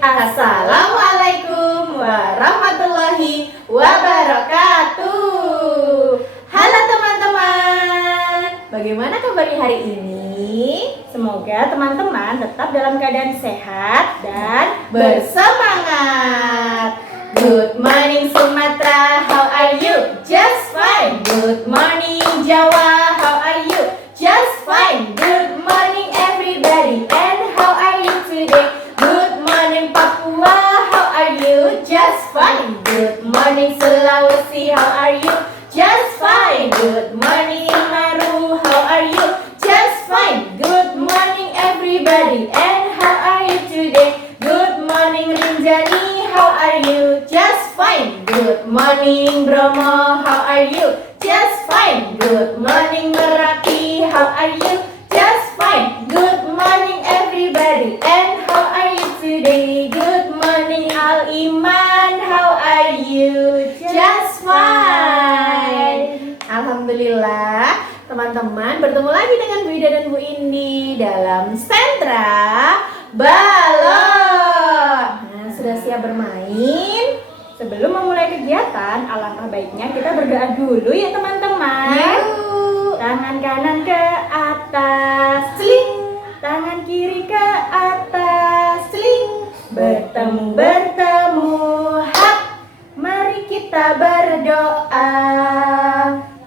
Assalamualaikum warahmatullahi wabarakatuh. Halo teman-teman, bagaimana kabarnya hari ini? Semoga teman-teman tetap dalam keadaan sehat dan bersemangat. Good morning Sumatera, how are you? Just fine. Good morning Jawa, how are you? Just fine. Good morning everybody, and how are you today? Good morning Papua, how are you? Just fine. Good morning Sulawesi, how are you? Just fine. Good morning Maru, how are you? Just fine. Good morning everybody, and how are you today? Good morning Rinjani, how are you? Just fine. Good morning Bromo, how are you? Just fine. Good morning Merapi, how are you? Just fine. Good morning everybody, and how are you today? Good morning Al Iman, how are you? Just fine. Alhamdulillah, teman-teman bertemu lagi dengan Bu Ida dan Bu Indi dalam Sentra Balon. Nah, sudah siap bermain? Sebelum memulai kegiatan, alangkah baiknya kita berdoa dulu ya teman-teman. Tangan kanan ke atas, sling. Tangan kiri ke atas, sling. Bertemu, hap. Mari kita berdoa.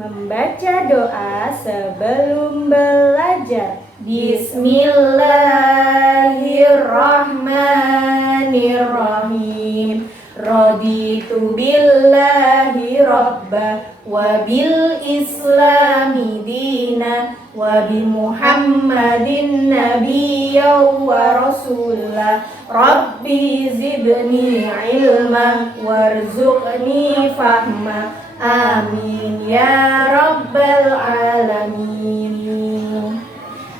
Membaca doa sebelum belajar. Bismillahirrahmanirrahim. Raditu billahi rabba wa bil islami dina wa bi muhammadin nabiyya wa rasulah. Rabbi zidni ilma warzuqni fahma. Amin ya rabbal alamin.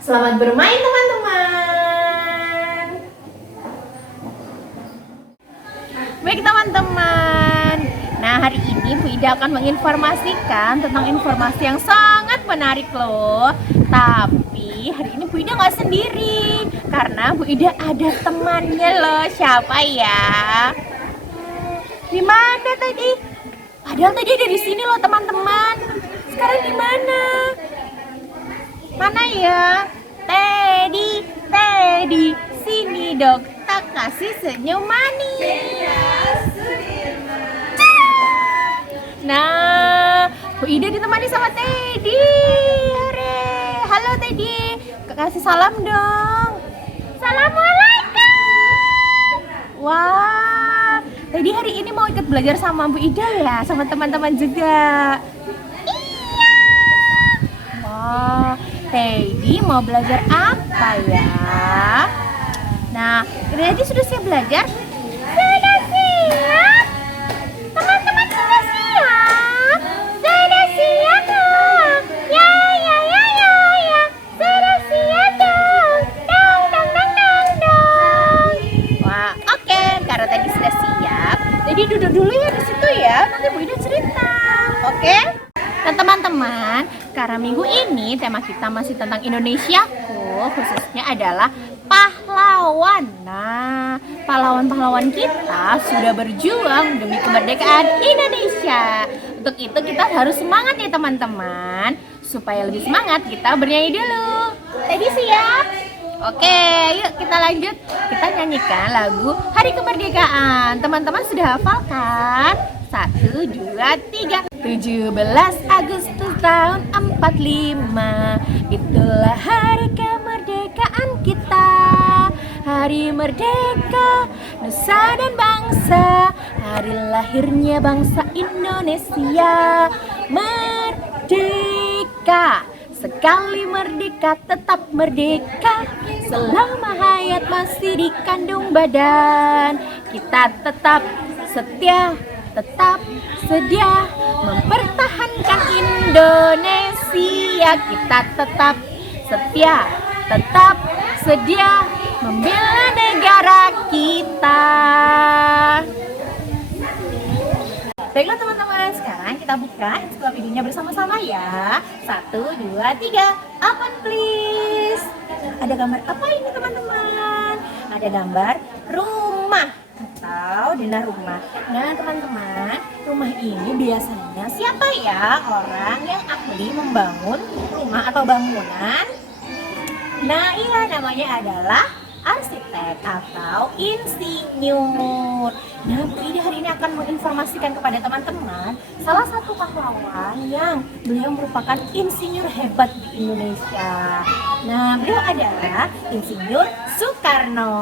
Selamat bermain teman-teman. Baik teman-teman, nah hari ini Bu Ida akan menginformasikan tentang informasi yang sangat menarik loh. Tapi hari ini Bu Ida nggak sendiri, karena Bu Ida ada temannya loh. Siapa ya? Di mana tadi? Padahal tadi ada di sini loh teman-teman. Sekarang di mana? Mana ya? Teddy, sini dong. Tak kasih senyum manis. Nah, Bu Ida ditemani sama Teddy. Halo Teddy, kasih salam dong. Assalamualaikum. Wah, Teddy hari ini mau ikut belajar sama Bu Ida ya, sama teman-teman juga. Iya. Wah, Teddy mau belajar apa ya? Nah, Teddy sudah siap belajar? Sudah siap. Teman-teman sudah siap? Sudah siap dong. Ya. Sudah siap dong. Dong. Wah, oke. Karena tadi sudah siap, jadi duduk dulu ya di situ ya. Nanti Bu Ida cerita. Oke? Dan teman-teman, karena minggu ini tema kita masih tentang Indonesiaku, khususnya adalah pahlawan. Nah, pahlawan-pahlawan kita sudah berjuang demi kemerdekaan Indonesia. Untuk itu kita harus semangat ya teman-teman. Supaya lebih semangat, kita bernyanyi dulu. Teddy siap? Oke, yuk kita lanjut. Kita nyanyikan lagu Hari Kemerdekaan. Teman-teman sudah hafal kan? 1, 2, 3. 17 Agustus tahun 45, itulah hari kemerdekaan kita. Hari merdeka, nusa dan bangsa, hari lahirnya bangsa Indonesia. Merdeka, sekali merdeka tetap merdeka. Selama hayat masih dikandung badan, kita tetap setia, tetap sedia mempertahankan Indonesia. Kita tetap setia, tetap sedia membela negara kita. Baiklah teman-teman, sekarang kita buka ensiklopedia bersama-sama ya. 1, 2, 3, open please. Ada gambar apa ini teman-teman? Ada gambar rumah. rumah atau dana rumah. Nah teman-teman, rumah ini biasanya siapa ya orang yang ahli membangun rumah atau bangunan? Nah iya, namanya adalah arsitek atau insinyur. Nah Bu Ida hari ini akan menginformasikan kepada teman-teman salah satu pahlawan yang beliau merupakan insinyur hebat di Indonesia. Nah beliau adalah Insinyur Soekarno.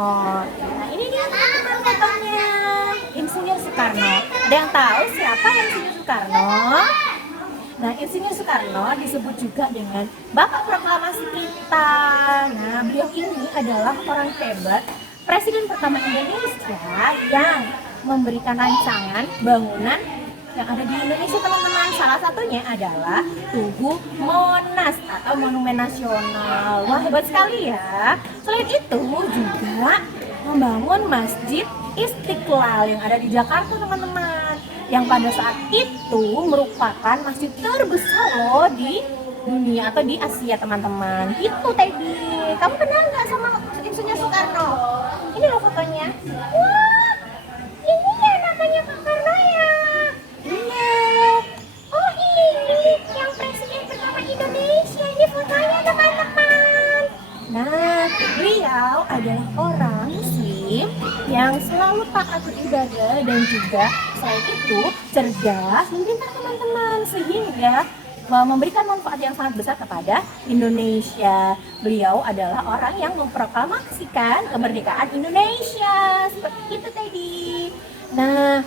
Nah ini dia teman-teman fotonya, Insinyur Soekarno. Ada yang tahu siapa Insinyur Soekarno? Nah, Insinyur Soekarno disebut juga dengan Bapak Proklamasi kita. Nah, beliau ini adalah orang hebat, Presiden pertama Indonesia yang memberikan rancangan bangunan yang ada di Indonesia, teman-teman. Salah satunya adalah Tugu Monas atau Monumen Nasional. Wah, hebat sekali ya. Selain itu juga membangun Masjid Istiqlal yang ada di Jakarta, teman-teman, yang pada saat itu merupakan masjid terbesar loh di dunia atau di Asia, teman-teman. Itu Teddy, kamu kenal nggak sama Insinyur Soekarno? Ini loh fotonya. Wah, ini ya namanya Pak Karno ya. Iya. Oh ini yang presiden pertama Indonesia. Ini fotonya teman-teman. Nah, beliau adalah orang Muslim yang selalu taat beribadah dan juga selain itu cerdas, pintar, teman-teman, sehingga memberikan manfaat yang sangat besar kepada Indonesia. Beliau adalah orang yang memproklamasikan kemerdekaan Indonesia. Seperti itu tadi. Nah,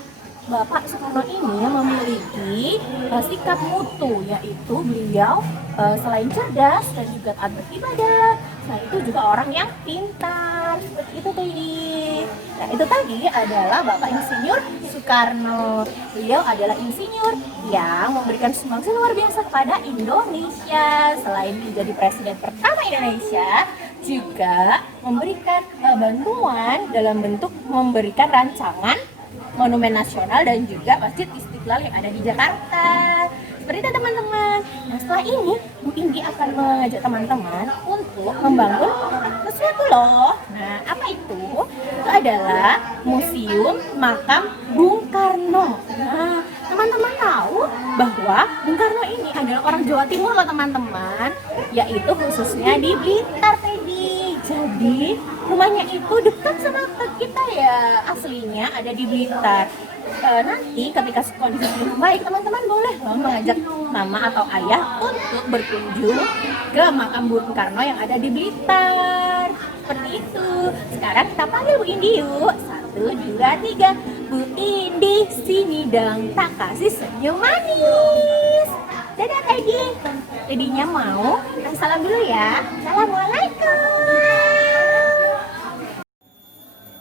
Bapak Soekarno ini memiliki sikap mutu, yaitu beliau selain cerdas dan juga taat beribadah, selain itu juga orang yang pintar. Seperti itu tadi. Nah itu tadi adalah Bapak Insinyur Soekarno. Beliau adalah insinyur yang memberikan sumbangsih luar biasa kepada Indonesia. Selain menjadi presiden pertama Indonesia, juga memberikan bantuan dalam bentuk memberikan rancangan Monumen Nasional dan juga Masjid Istiqlal yang ada di Jakarta. Seperti itu teman-teman. Nah setelah ini Bu Indi akan mengajak teman-teman untuk membangun sesuatu loh. Nah apa itu? Itu adalah Museum Makam Bung Karno. Nah teman-teman tahu bahwa Bung Karno ini adalah orang Jawa Timur loh teman-teman, yaitu khususnya di Blitar tadi. Jadi rumahnya itu dekat sama kita ya, aslinya ada di Blitar. Nanti ketika kondisi belum baik, teman-teman boleh loh mengajak mama atau ayah untuk berkunjung ke makam Bung Karno yang ada di Blitar. Seperti itu. Sekarang kita panggil Bu Indi yuk. 1, 2, 3. Bu Indi, sini dong, tak kasih senyum manis. Dadah Teddy. Teddynya mau kita salam dulu ya. Assalamualaikum.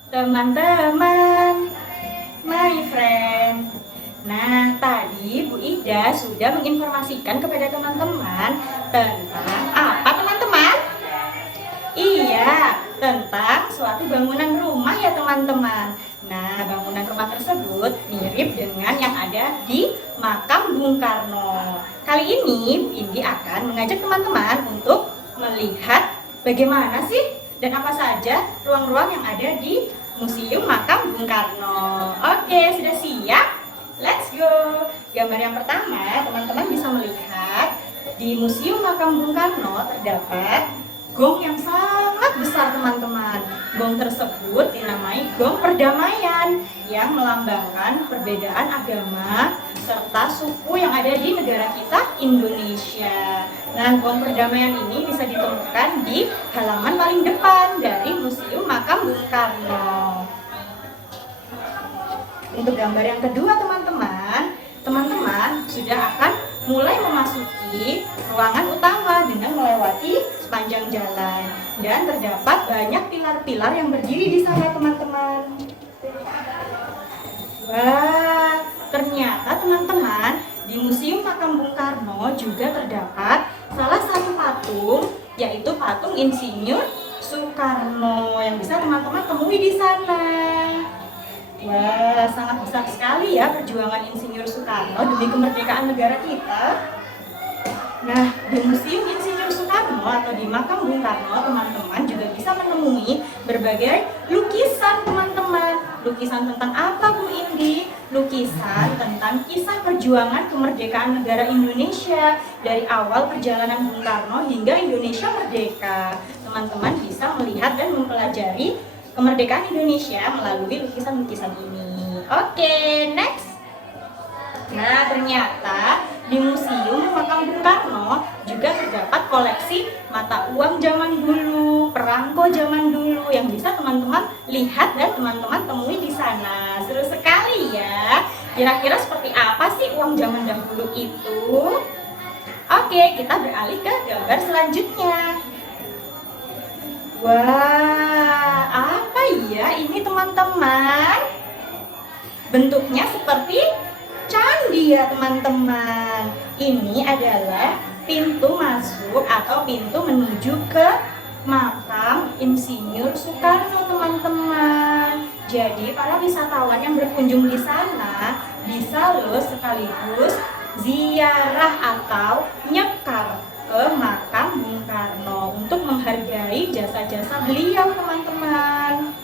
Teman-teman, my friend. Nah, tadi Bu Ida sudah menginformasikan kepada teman-teman tentang apa, teman-teman? Iya, tentang suatu bangunan rumah ya, teman-teman. Nah, bangunan rumah tersebut mirip dengan yang ada di makam Bung Karno. Kali ini Bu Indi akan mengajak teman-teman untuk melihat bagaimana sih dan apa saja ruang-ruang yang ada di Museum Makam Bung Karno. Oke, sudah siap? Let's go! Gambar yang pertama, teman-teman bisa melihat di Museum Makam Bung Karno terdapat gong yang sangat besar, teman-teman. Gong tersebut dinamai Gong Perdamaian yang melambangkan perbedaan agama serta suku yang ada di negara kita, Indonesia. Nah, Gong Perdamaian ini bisa ditemukan di halaman paling depan dari Museum Makam Bung Karno. Untuk gambar yang kedua, teman-teman sudah akan mulai memasuki ruangan utama dengan melewati sepanjang jalan, dan terdapat banyak pilar-pilar yang berdiri di sana, teman-teman. Wah, ternyata teman-teman di Museum Makam Bung Karno juga terdapat salah satu patung, yaitu patung Insinyur Soekarno yang bisa teman-teman temui di sana. Wah, sangat besar sekali ya perjuangan Insinyur Soekarno demi kemerdekaan negara kita. Nah, di Museum Insinyur Soekarno atau di Makam Bung Karno, teman-teman juga bisa menemui berbagai lukisan, teman-teman. Lukisan tentang apa Bu Indi? Lukisan tentang kisah perjuangan kemerdekaan negara Indonesia dari awal perjalanan Bung Karno hingga Indonesia merdeka. Teman-teman bisa melihat dan mempelajari kemerdekaan Indonesia melalui lukisan-lukisan ini. Oke, next. Nah, ternyata di Museum Makam Bung Karno juga terdapat koleksi mata uang zaman dulu, perangko zaman dulu yang bisa teman-teman lihat dan teman-teman temui di sana. Seru sekali ya. Kira-kira seperti apa sih uang zaman dahulu itu? Oke, kita beralih ke gambar selanjutnya. Wah, apa ya ini teman-teman? Bentuknya seperti candi ya teman-teman. Ini adalah pintu masuk atau pintu menuju ke makam Insinyur Soekarno teman-teman. Jadi para wisatawan yang berkunjung di sana bisa loh sekaligus ziarah atau nyekar ke makam Bung Karno untuk menghargai jasa-jasa beliau teman-teman.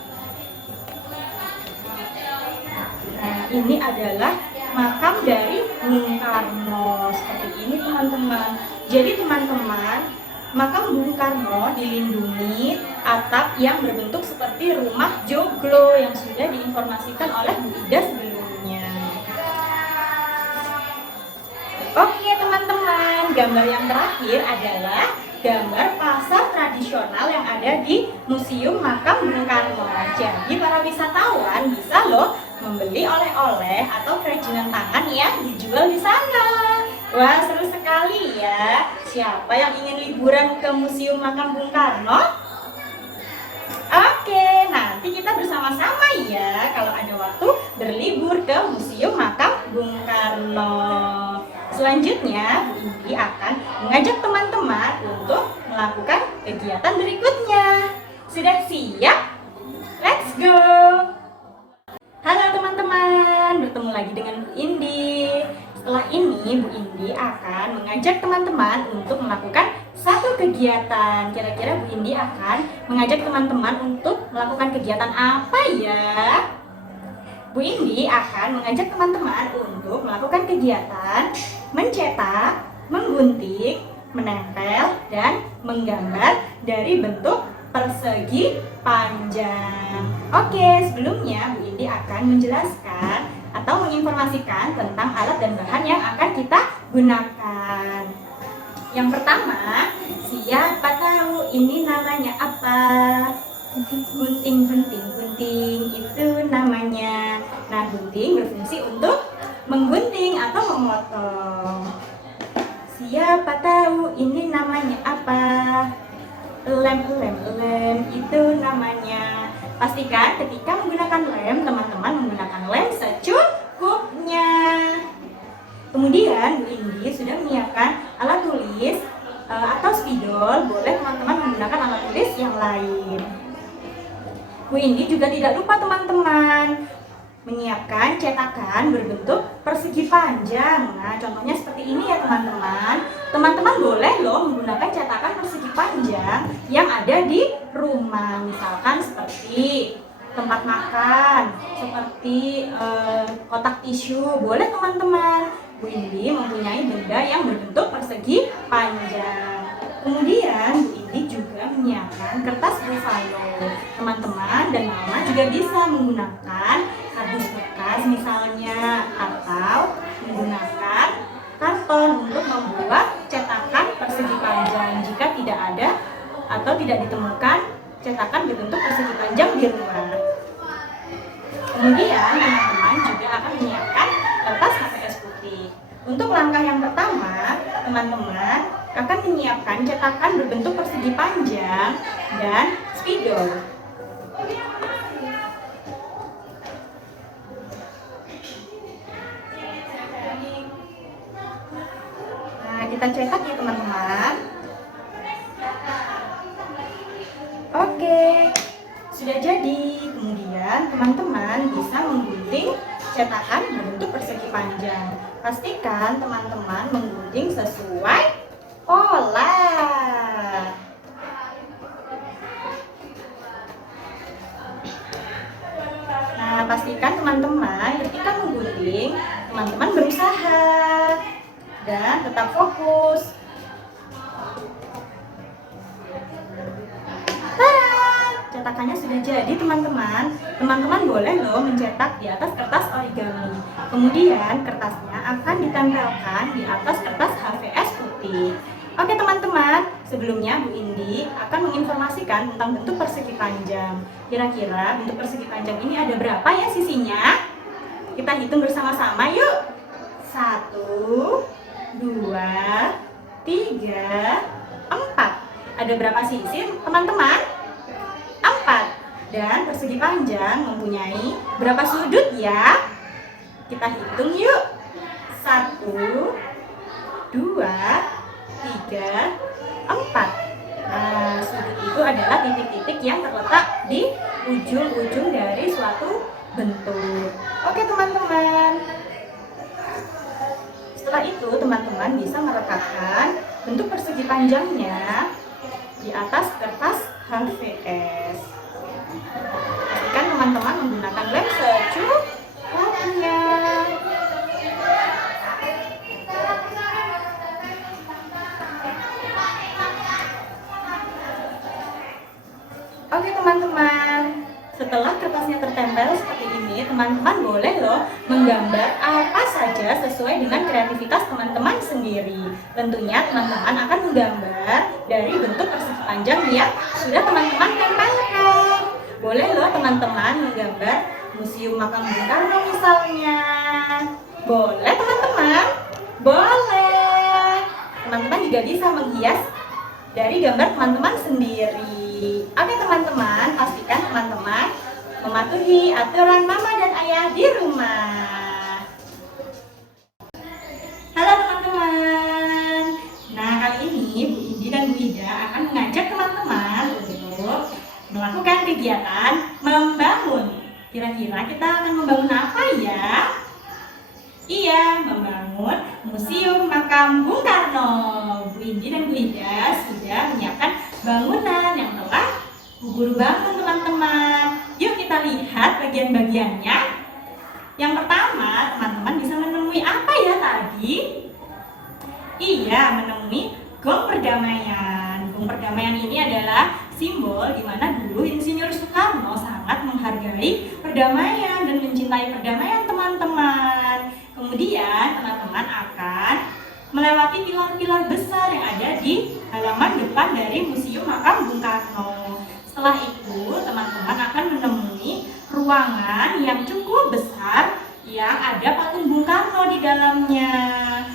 Nah, ini adalah makam dari Bung Karno seperti ini teman-teman. Jadi teman-teman, makam Bung Karno dilindungi atap yang berbentuk seperti rumah joglo yang sudah diinformasikan oleh Bu Ida sebelumnya. Oke teman-teman, gambar yang terakhir adalah gambar pasar tradisional yang ada di Museum Makam Bung Karno. Jadi para wisatawan bisa loh membeli oleh-oleh atau kerajinan tangan yang dijual di sana. Wah, seru sekali ya. Siapa yang ingin liburan ke Museum Makam Bung Karno? Oke, nanti kita bersama-sama ya kalau ada waktu berlibur ke Museum Makam Bung Karno. Selanjutnya, Bu Indi akan mengajak teman-teman untuk melakukan kegiatan berikutnya. Sudah siap? Let's go! Halo teman-teman, bertemu lagi dengan Bu Indi. Setelah ini Bu Indi akan mengajak teman-teman untuk melakukan satu kegiatan. Kira-kira Bu Indi akan mengajak teman-teman untuk melakukan kegiatan apa ya? Bu Indi akan mengajak teman-teman untuk melakukan kegiatan mencetak, menggunting, menempel, dan menggambar dari bentuk persegi panjang. Oke, sebelumnya Bu Indi akan menjelaskan atau menginformasikan tentang alat dan bahan yang akan kita gunakan. Yang pertama, siapa tahu ini namanya apa? Gunting itu namanya. Nah, gunting berfungsi untuk menggunting atau memotong. Siapa tahu ini namanya apa? Lem itu namanya. Pastikan ketika menggunakan lem, teman-teman menggunakan lem secukupnya. Kemudian Bu Indi sudah menyiapkan alat tulis atau spidol. Boleh teman-teman menggunakan alat tulis yang lain. Bu Indi juga tidak lupa teman-teman menyiapkan cetakan berbentuk persegi panjang. Nah, contohnya seperti ini ya teman-teman. Teman-teman boleh loh menggunakan cetakan persegi panjang yang ada di rumah. Misalkan seperti tempat makan, seperti kotak tisu. Boleh teman-teman. Bu Indi mempunyai benda yang berbentuk persegi panjang. Kemudian Bu Indi juga menyiapkan kertas buffalo. Teman-teman dan mama juga bisa menggunakan kardus bekas misalnya, atau menggunakan karton untuk membuat cetakan persegi panjang jika tidak ada atau tidak ditemukan cetakan berbentuk persegi panjang di rumah. Kemudian teman-teman juga akan menyiapkan kertas HVS putih. Untuk langkah yang pertama, teman-teman akan menyiapkan cetakan berbentuk persegi panjang dan spidol. Nah, kita cetak ya teman-teman. Oke, sudah jadi. Kemudian teman-teman bisa menggunting cetakan berbentuk persegi panjang. Pastikan teman-teman menggunting sesuai pola. Nah, pastikan teman-teman ketika menggunting, teman-teman berusaha dan tetap fokus. Cetakannya sudah jadi teman-teman. Teman-teman boleh loh mencetak di atas kertas origami. Kemudian kertasnya akan ditempelkan di atas kertas HVS putih. Oke teman-teman, sebelumnya Bu Indi akan menginformasikan tentang bentuk persegi panjang. Kira-kira bentuk persegi panjang ini ada berapa ya sisinya? Kita hitung bersama-sama yuk. 1, 2, 3, 4. Ada berapa sisi teman-teman? 4. Dan persegi panjang mempunyai berapa sudut ya? Kita hitung yuk. 1, 2, 3, 4. Nah, sudut itu adalah titik-titik yang terletak di ujung-ujung dari suatu bentuk. Oke teman-teman. Setelah itu teman-teman bisa meletakkan bentuk persegi panjangnya di atas kertas HVS. Pastikan teman-teman menggunakan lem secukupnya. Oke teman-teman, setelah kertasnya tertempel seperti ini, teman-teman boleh loh menggambar apa saja sesuai dengan kreativitas teman-teman sendiri. Tentunya teman-teman akan menggambar dari bentuk persegi panjang yang sudah teman-teman tempelkan. Boleh loh teman-teman menggambar Museum Makam Bung Karno misalnya. Boleh teman-teman? Boleh. Teman-teman juga bisa menghias dari gambar teman-teman sendiri. Oke teman-teman, pastikan teman-teman mematuhi aturan mama dan ayah di rumah. Halo teman-teman. Nah, kali ini Bu Indi dan Bu Ida akan mengajak teman-teman untuk melakukan kegiatan membangun. Kira-kira kita akan membangun apa ya? Iya, membangun Museum Makam Bung Karno. Bu Indi dan Bu Ida sudah menyiapkan bangunan yang telah Bu Guru bangun teman-teman. Yuk kita lihat bagian-bagiannya. Yang pertama, teman-teman bisa menemui apa ya tadi? Iya, menemui gong perdamaian. Gong perdamaian ini adalah simbol di mana dulu Insinyur Soekarno sangat menghargai perdamaian dan mencintai perdamaian teman-teman. Kemudian teman-teman akan melewati pilar-pilar besar yang ada di halaman depan dari Museum Makam Bung Karno. Setelah itu teman-teman akan menemui ruangan yang cukup besar yang ada patung Bung Karno di dalamnya.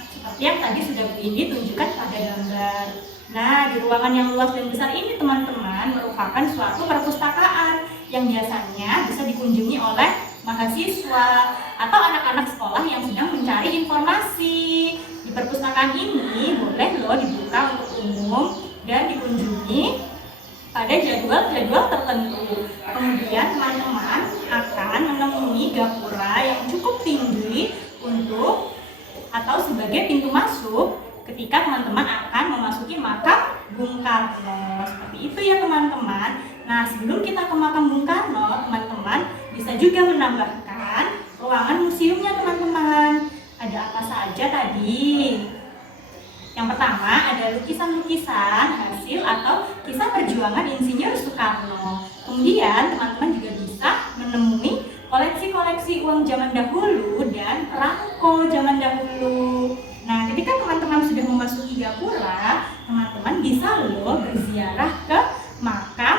Seperti yang tadi sudah Bu Indi tunjukkan pada gambar. Nah, di ruangan yang luas dan besar ini teman-teman merupakan suatu perpustakaan yang biasanya bisa dikunjungi oleh mahasiswa atau anak-anak sekolah yang sedang mencari informasi. Di perpustakaan ini boleh loh dibuka untuk umum dan dikunjungi pada jadwal-jadwal tertentu. Kemudian teman-teman akan menemui gapura yang cukup tinggi untuk atau sebagai pintu masuk ketika teman-teman akan memasuki makam Bung Karno. Seperti itu ya teman-teman. Nah, sebelum kita ke makam Bung Karno, teman-teman bisa juga menambahkan ruangan museumnya teman-teman. Ada apa saja tadi? Yang pertama ada lukisan-lukisan hasil atau kisah perjuangan Insinyur Soekarno. Kemudian teman-teman juga bisa menemui koleksi-koleksi uang zaman dahulu dan perangko zaman dahulu. Nah, ketika teman-teman sudah memasuki gapura, teman-teman bisa loh berziarah ke makam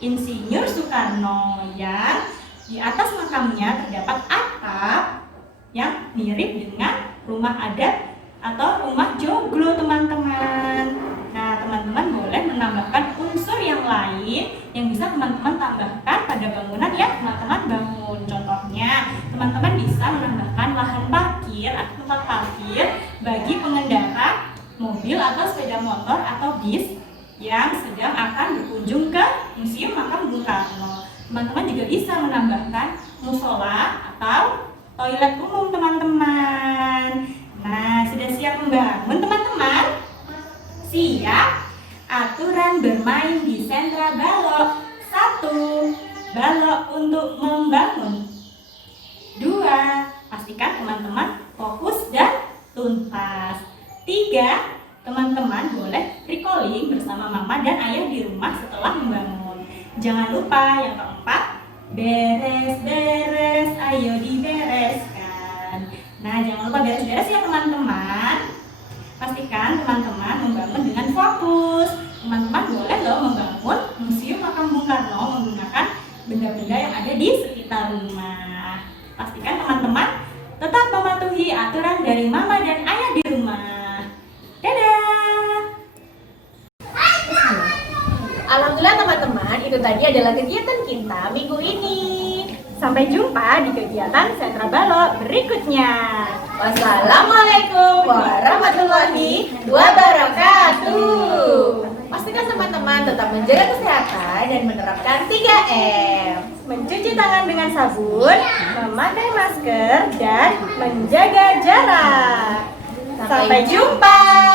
Insinyur Soekarno yang di atas makamnya terdapat atap yang mirip dengan rumah adat atau rumah joglo teman-teman. Nah, teman-teman boleh menambahkan unsur yang lain yang bisa teman-teman tambahkan pada bangunan yang teman-teman bangun. Contohnya, teman-teman bisa menambahkan lahan parkir atau tempat parkir bagi pengendara mobil atau sepeda motor atau bis yang sedang akan berkunjung ke Museum Makam Bung Karno. Teman-teman juga bisa menambahkan musola atau toilet umum teman-teman. Nah, sudah siap membangun teman-teman? Siap? Aturan bermain di sentra balok. 1. Balok untuk membangun. ketiga, teman-teman boleh recalling bersama mama dan ayah di rumah setelah membangun. Jangan lupa yang keempat, beres-beres, ayo dibereskan. Nah, jangan lupa beres-beres ya teman-teman. Pastikan teman-teman membangun dengan fokus. Teman-teman boleh loh membangun museum makam Bung Karno menggunakan benda-benda yang ada di sekitar rumah. Pastikan teman-teman tetap mematuhi aturan dari mama dan ayah di rumah. Dadah! Alhamdulillah teman-teman, itu tadi adalah kegiatan kita minggu ini. Sampai jumpa di kegiatan Sentra Balo berikutnya. Wassalamualaikum warahmatullahi wabarakatuh. Pastikan teman-teman tetap menjaga kesehatan dan menerapkan 3M. Mencuci tangan dengan sabun, memakai masker, dan menjaga jarak. Sampai jumpa.